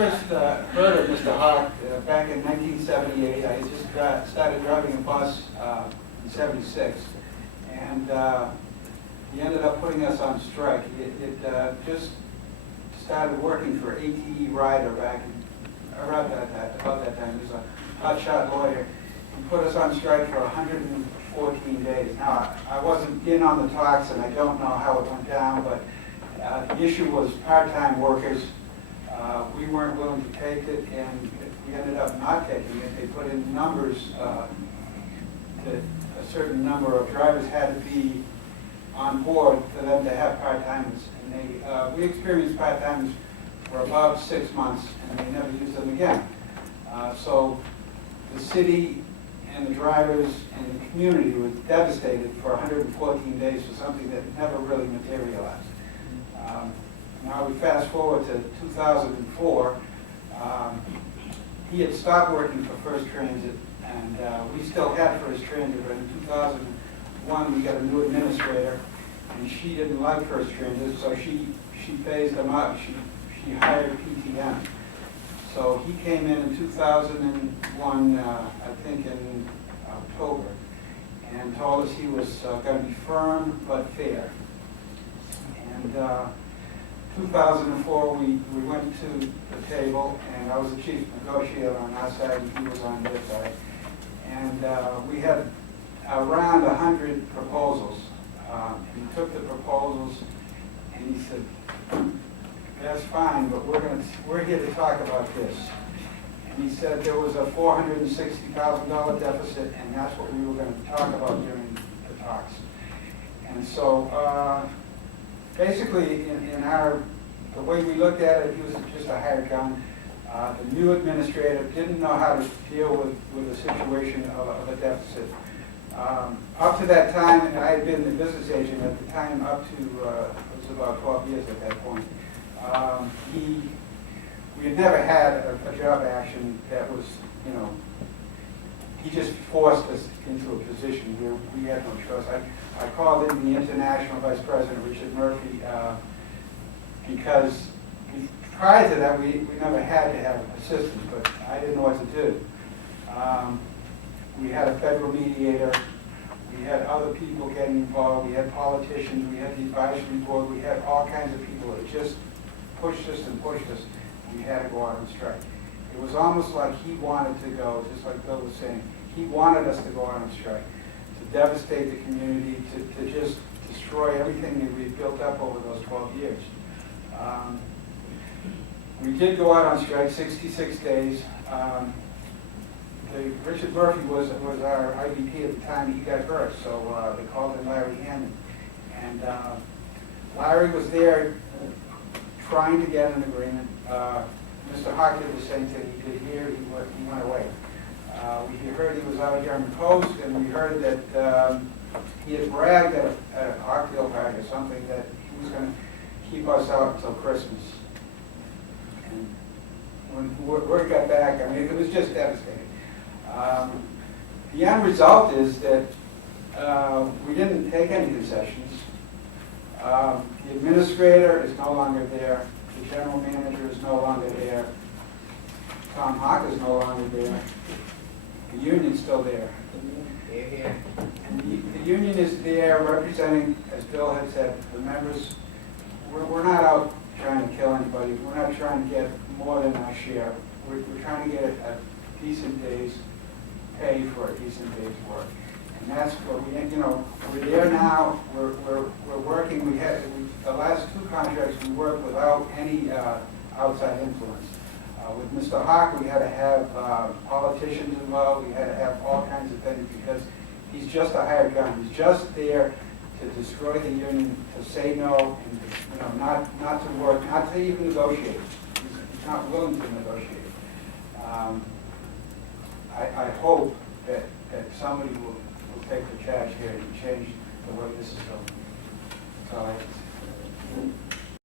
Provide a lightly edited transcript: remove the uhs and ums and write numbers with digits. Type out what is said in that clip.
first heard of Mr. Hawk back in 1978. I just started driving a bus in '76, and he ended up putting us on strike. It just started working for ATU Rider back in, around about that time. He was a hotshot lawyer. He put us on strike for 114 days. Now, I wasn't in on the talks, and I don't know how it went down, but the issue was part-time workers. We weren't willing to take it, and we ended up not taking it. They put in numbers that a certain number of drivers had to be on board for them to have part-timers. And we experienced part-timers for about 6 months, and they never used them again. So the city and the drivers and the community was devastated for 114 days for something that never really materialized. Now we fast forward to 2004. He had stopped working for First Transit, and we still had First Transit, but in 2001 we got a new administrator, and she didn't like First Transit, so she phased them out. She hired PTM. So he came in 2001, I think in October, and told us he was going to be firm but fair. And 2004, we went to the table, and I was the chief negotiator on our side, and he was on their side. And we had around 100 proposals. He took the proposals, and he said, "That's fine, but we're here to talk about this." And he said there was a $460,000 deficit, and that's what we were going to talk about during the talks. And so basically, the way we looked at it, he was just a hired gun. The new administrator didn't know how to deal with a situation of a deficit. Up to that time, and I had been the business agent at the time, up to, it was about 12 years at that point. We had never had a job action that was, he just forced us into a position where we had no choice. I called in the international vice president, Richard Murphy, because prior to that we never had to have assistance, but I didn't know what to do. We had a federal mediator, we had other people getting involved, we had politicians, we had the advisory board, we had all kinds of people that just pushed us and pushed us. We had to go out on strike. It was almost like he wanted to go, just like Bill was saying, he wanted us to go out on strike, to devastate the community, to just destroy everything that we had built up over those 12 years. We did go out on strike 66 days. Richard Murphy was our IVP at the time. He got hurt, so they called in Larry Hammond. And Larry was there trying to get an agreement. Mr. Hawk did the same thing he did here. He went away. We heard he was out here on the coast, and we heard that he had bragged at a cocktail party or something that he was going to keep us out until Christmas. And when word got back, I mean, it was just devastating. The end result is that we didn't take any concessions. The administrator is no longer there. The general manager is no longer there. Tom Hawk is no longer there. The union's still there. And the union is there representing, as Bill had said, the members. We're not out trying to kill anybody. We're not trying to get more than our share. We're trying to get a decent day's pay for a decent day's work. And that's what we're there now. We're working. We had the last two contracts we worked without any outside influence. With Mr. Hawk, we had to have politicians involved. We had to have all kinds of things because he's just a hired gun. He's just there to destroy the union, to say no, and not to work, not to even negotiate. He's not willing to negotiate. I hope that somebody will take the charge here and change the way this is going. That's all I have to say.